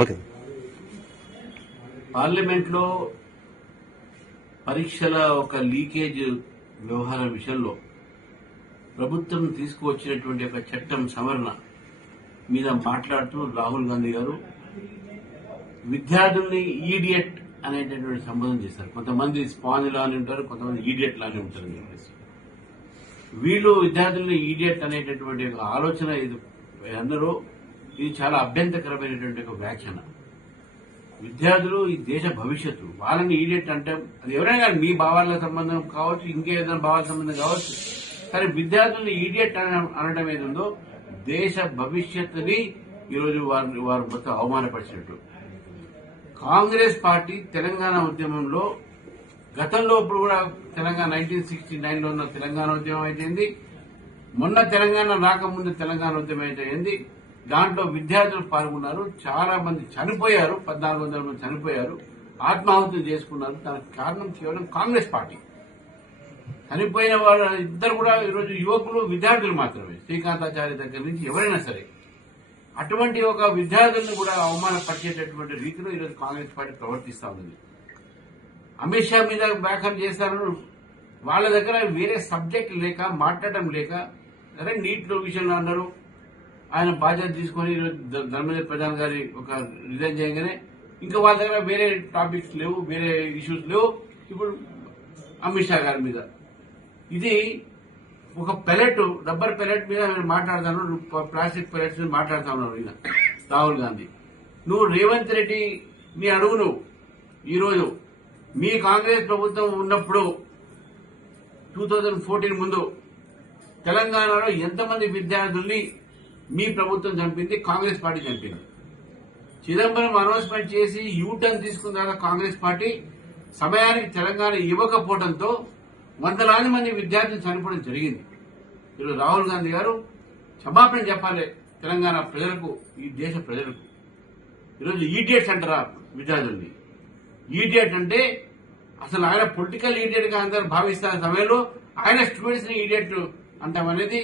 Okay. పార్లమెంట్లో పరీక్షల ఒక లీకేజ్ వ్యవహారం విషయంలో ప్రభుత్వం తీసుకువచ్చినటువంటి ఒక చట్టం సవరణ మీద మాట్లాడుతూ రాహుల్ గాంధీ గారు విద్యార్థుల్ని ఈడియట్ అనేటటువంటి సంబోధన చేశారు. కొంతమంది స్పాంజ్ లానే ఉంటారు, కొంతమంది ఈడియట్ లానే ఉంటారని చెప్పేసి వీళ్ళు విద్యార్థుల్ని ఈడియట్ అనేటటువంటి ఒక ఆలోచన ఇది అందరూ ఇది చాలా అభ్యంతరకరమైనటువంటి ఒక వ్యాఖ్యాన. విద్యార్థులు ఈ దేశ భవిష్యత్తు, వాళ్ళని ఈడియట్ అంటే అది ఎవరైనా కానీ మీ భావాల సంబంధం కావచ్చు, ఇంకేదైనా భావాల సంబంధం కావచ్చు, కానీ విద్యార్థుల్ని ఈడియట్ అనడం ఏదో దేశ భవిష్యత్తుని ఈరోజు వారు మొత్తం అవమానపరిచినట్టు. కాంగ్రెస్ పార్టీ తెలంగాణ ఉద్యమంలో గతంలో ఇప్పుడు కూడా తెలంగాణ 1969లో ఉన్న తెలంగాణ ఉద్యమం అయితేంది, మొన్న తెలంగాణ రాకముందు తెలంగాణ ఉద్యమం అయితే దాంట్లో విద్యార్థులు పాల్గొన్నారు. చాలా మంది చనిపోయారు, 1400 మంది చనిపోయారు, ఆత్మాహుతులు చేసుకున్నారు. దానికి కారణం కేవలం కాంగ్రెస్ పార్టీ. చనిపోయిన వాళ్ళ ఇద్దరు కూడా ఈరోజు యువకులు, విద్యార్థులు మాత్రమే. శ్రీకాంతాచార్య దగ్గర నుంచి ఎవరైనా సరే అటువంటి ఒక విద్యార్థులను కూడా అవమానపరిచేటటువంటి రీతిలో ఈరోజు కాంగ్రెస్ పార్టీ ప్రవర్తిస్తా ఉంది. అమిత్ షా మీద వ్యాఖ్యలు చేస్తారు. వాళ్ళ దగ్గర వేరే సబ్జెక్ట్ లేక, మాట్లాడడం లేక, సరే నీట్ విషయంలో అన్నారు, ఆయన బాధ్యత తీసుకుని ధర్మేంద్ర ప్రధాన్ గారి ఒక రిజైన్ చేయగానే ఇంకా వాళ్ళ దగ్గర వేరే టాపిక్స్ లేవు, వేరే ఇష్యూస్ లేవు. ఇప్పుడు అమిత్ షా గారి మీద ఇది ఒక పెలెట్, రబ్బర్ పెలెట్ మీద మాట్లాడతాను, ప్లాస్టిక్ పెలెట్స్ మీద మాట్లాడుతా ఉన్నాను. ఈయన రాహుల్ గాంధీ, నువ్వు రేవంత్ రెడ్డి నీ అడుగు, నువ్వు ఈరోజు మీ కాంగ్రెస్ ప్రభుత్వం ఉన్నప్పుడు 2014 ముందు తెలంగాణలో ఎంతమంది విద్యార్థుల్ని మీ ప్రభుత్వం చంపింది? కాంగ్రెస్ పార్టీ చంపింది. చిదంబరం అనౌన్స్మెంట్ చేసి యూటర్న్ తీసుకున్న తర్వాత కాంగ్రెస్ పార్టీ సమయానికి తెలంగాణ ఇవ్వకపోవడంతో వందలాది మంది విద్యార్థులు చనిపోవడం జరిగింది. ఈరోజు రాహుల్ గాంధీ గారు క్షమాపణ చెప్పాలి తెలంగాణ ప్రజలకు, ఈ దేశ ప్రజలకు. ఈరోజు ఈడియట్స్ అంటారా విద్యార్థుల్ని? ఈడియట్ అంటే అసలు ఆయన పొలిటికల్ ఈడియట్ గా అందరూ భావిస్తున్న సమయంలో ఆయన స్టూడెంట్స్ ని ఈడియట్ అంటామనేది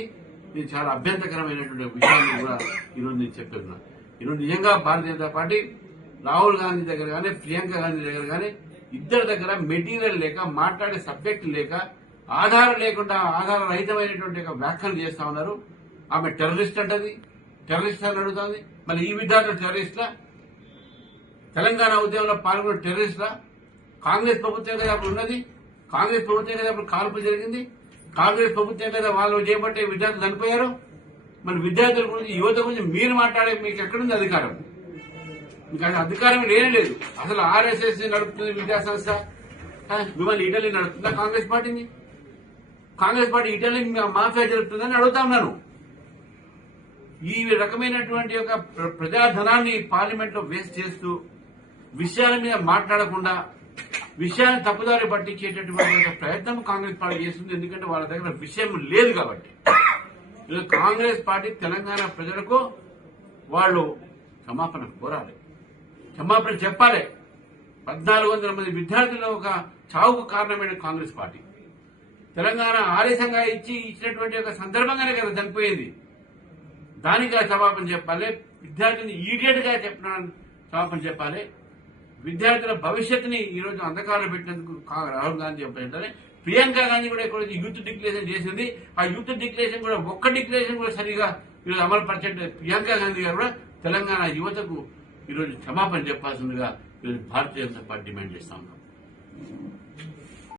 ఇది చాలా అభ్యంతరకరమైనటువంటి విషయాన్ని కూడా ఈరోజు నేను చెప్తున్నా. ఈరోజు నిజంగా భారతీయ జనతా పార్టీ రాహుల్ గాంధీ దగ్గర కానీ, ప్రియాంక గాంధీ దగ్గర కానీ, ఇద్దరి దగ్గర మెటీరియల్ లేక, మాట్లాడే సబ్జెక్ట్ లేక, ఆధారం లేకుండా ఆధార రహితమైనటువంటి వ్యాఖ్యలు చేస్తా ఉన్నారు. ఆమె టెర్రరిస్ట్ అంటది, టెర్రరిస్ట్ అని అడుగుతుంది. మళ్ళీ ఈ విద్యార్థులు టెర్రరిస్ట్లా? తెలంగాణ ఉద్యమంలో పాల్గొన్న టెర్రరిస్ట్లా? కాంగ్రెస్ ప్రభుత్వం కదా అప్పుడు ఉన్నది, కాంగ్రెస్ ప్రభుత్వం కదా అప్పుడు కాల్పు జరిగింది, కాంగ్రెస్ ప్రభుత్వం కదా వాళ్ళు చేపట్టే విద్యార్థులు చనిపోయారు. మరి విద్యార్థుల గురించి, యువత గురించి మీరు మాట్లాడే మీకు ఎక్కడుంది అధికారం? మీకు అధికారం లేనే లేదు. అసలు ఆర్ఎస్ఎస్ నడుపుతుంది విద్యా సంస్థ, మిమ్మల్ని ఇటలీ నడుపుతుందా కాంగ్రెస్ పార్టీని? కాంగ్రెస్ పార్టీ ఇటలీ మాఫియా జరుపుతుందని అడుగుతా ఉన్నాను. ఈ రకమైనటువంటి ఒక ప్రజాధనాన్ని పార్లమెంట్ లో వేస్ట్ చేస్తూ విషయాల మీద మాట్లాడకుండా విషయాన్ని తప్పుదారి పట్టించేటటువంటి ప్రయత్నం కాంగ్రెస్ పార్టీ చేస్తుంది. ఎందుకంటే వాళ్ళ దగ్గర విషయం లేదు కాబట్టి. కాంగ్రెస్ పార్టీ తెలంగాణ ప్రజలకు వాళ్ళు క్షమాపణ కోరాలి, క్షమాపణ చెప్పాలి. 1400 మంది విద్యార్థులు ఒక చావుకు కారణమైన కాంగ్రెస్ పార్టీ తెలంగాణ ఆదేశంగా ఇచ్చినటువంటి ఒక సందర్భంగానే కదా చనిపోయింది. దానికి క్షమాపణ చెప్పాలి. విద్యార్థిని ఈడియట్ గా క్షమాపణ చెప్పాలి. విద్యార్థుల భవిష్యత్తుని ఈ రోజు అంధకారంలో పెట్టినందుకు రాహుల్ గాంధీ చెప్పాలి. ప్రియాంక గాంధీ కూడా ఇక్కడ యూత్ డిక్లరేషన్ చేసింది. ఆ యూత్ డిక్లరేషన్ కూడా ఒక్క డిక్లరేషన్ కూడా సరిగా ఈరోజు అమలు పరిచే ప్రియాంక గాంధీ గారు కూడా తెలంగాణ యువతకు ఈరోజు క్షమాపణ చెప్పాల్సిందిగా ఈరోజు భారతీయ జనతా పార్టీ డిమాండ్ చేస్తా ఉన్నాం.